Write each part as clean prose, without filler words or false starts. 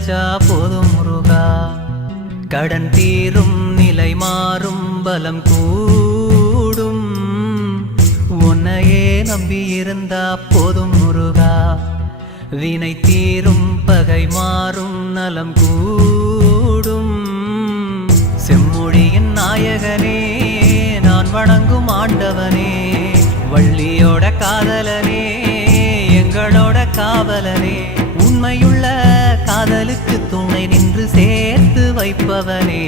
நினைச்சா போதும் முருகா. கடன் தீரும் நிலை மாறும் பலம் கூடும் உன்னையே நம்பி இருந்தா போதும் முருகா. வினை தீரும் பகை மாறும் நலம் கூடும் செம்மொழியின் நாயகனே நான் வணங்கும் ஆண்டவனே. வள்ளியோட காதலனே எங்களோட காவலனே. உண்மையுள்ள காதலுக்கு துணை நின்று சேர்த்து வைப்பவனே.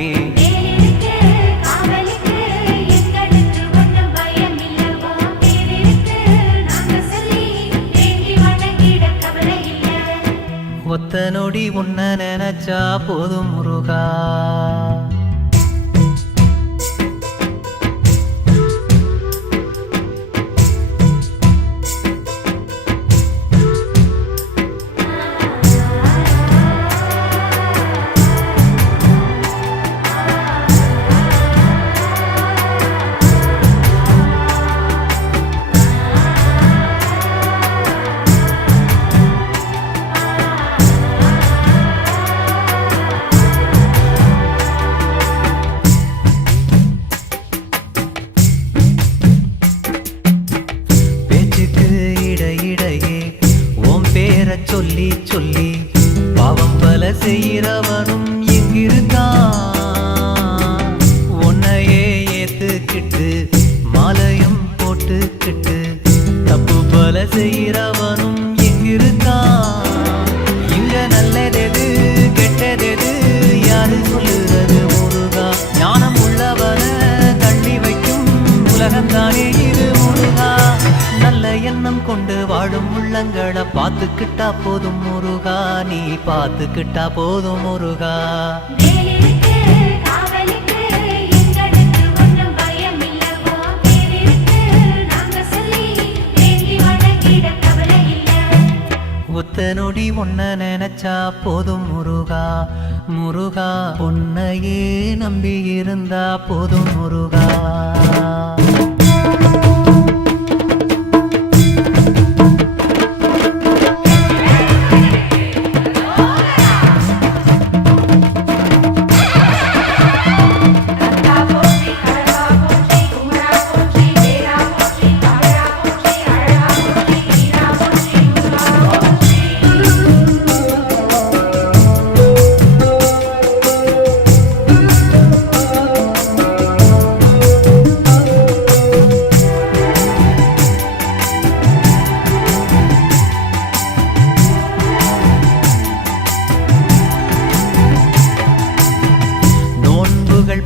ஒத்த நொடி உன்ன நினைச்சா போதும் முருகா. சொல்லி சொல்லி பாவம் பல செய்கிறவனும் எங்கிருக்கான். உன்னையே ஏத்துக்கிட்டு மாலையும் போட்டுக்கிட்டு தப்பு பல செய்கிறவனும் எங்கிருக்கான். இங்க நல்லதெது கெட்டதெது யாரு சொல்லுறது முருகா. ஞானம் உள்ளவன தள்ளி வைக்கும் உலகம்தானே இது முருகா. நல்ல எண்ணம் கொண்டு வாழும் உள்ளங்களை பார்த்துக்கிட்டா போதும் முருகா. நீ பார்த்துக்கிட்டா போதும் முருகா. ஒத்த நொடி ஒன்ன நினைச்சா போதும் முருகா. முருகா உன்னையே நம்பி இருந்தா போதும் முருகா.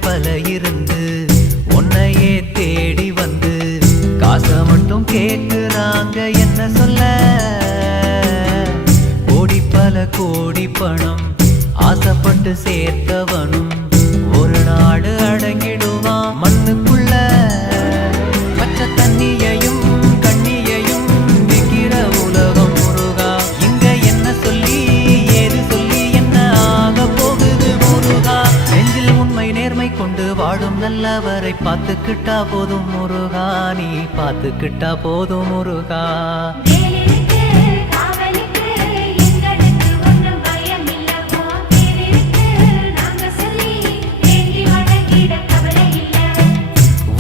பல இருந்து உன்னையே தேடி வந்து காசை மட்டும் கேட்குறாங்க என்ன சொல்ல. கோடி பல கோடி பணம் ஆசைப்பட்டு சேர்த்தவனும் ஒரு நாடு அடங்கிடுவான் மண்ணுக்குள்ள. பச்சை தண்ணியையும் கண்ணியையும் விக்கிற உலகம் முருகா. இங்க என்ன சொல்லி ஏது சொல்லி என்ன ஆக போகுது முருகா. நெஞ்சில் உண்மை நேர்மை கொண்டு வாழும் நல்லவரை பார்த்துக்கிட்டா போதும் முருகா. நீ பார்த்துக்கிட்டா போதும் முருகா.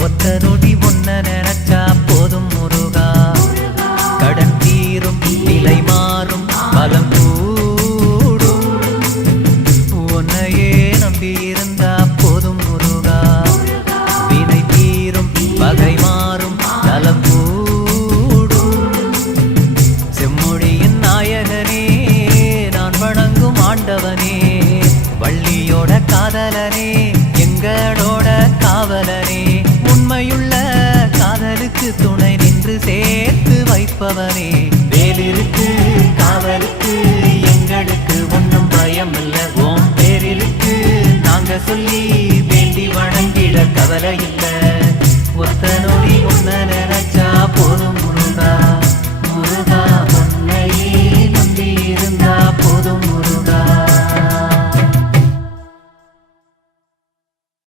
ஒத்த நொடி ஒன்ன நினைச்சா போதும் முருகா. கடன் தீரும் நிலை மாறும் பலம் கூடும் உன்னையே நம்பி இருந்தா போதும் முருகா. வினை தீரும் பகை மாறும் நலம் கூடும் செம்மொழியின் நாயகனே நான் வணங்கும் ஆண்டவனே. வள்ளியோட காதலனே எங்களோட காவலனே. உண்மையுள்ள காதலுக்கு துணை நின்று சேர்த்து வைப்பவனே. வேலிருக்கு காவலுக்கு எங்களுக்கு ஒன்றும் பயம் இல்ல. ஓம் பேரிருக்கு நாங்க சொல்லி வேண்டி வணங்கிட கவலை இல்லை.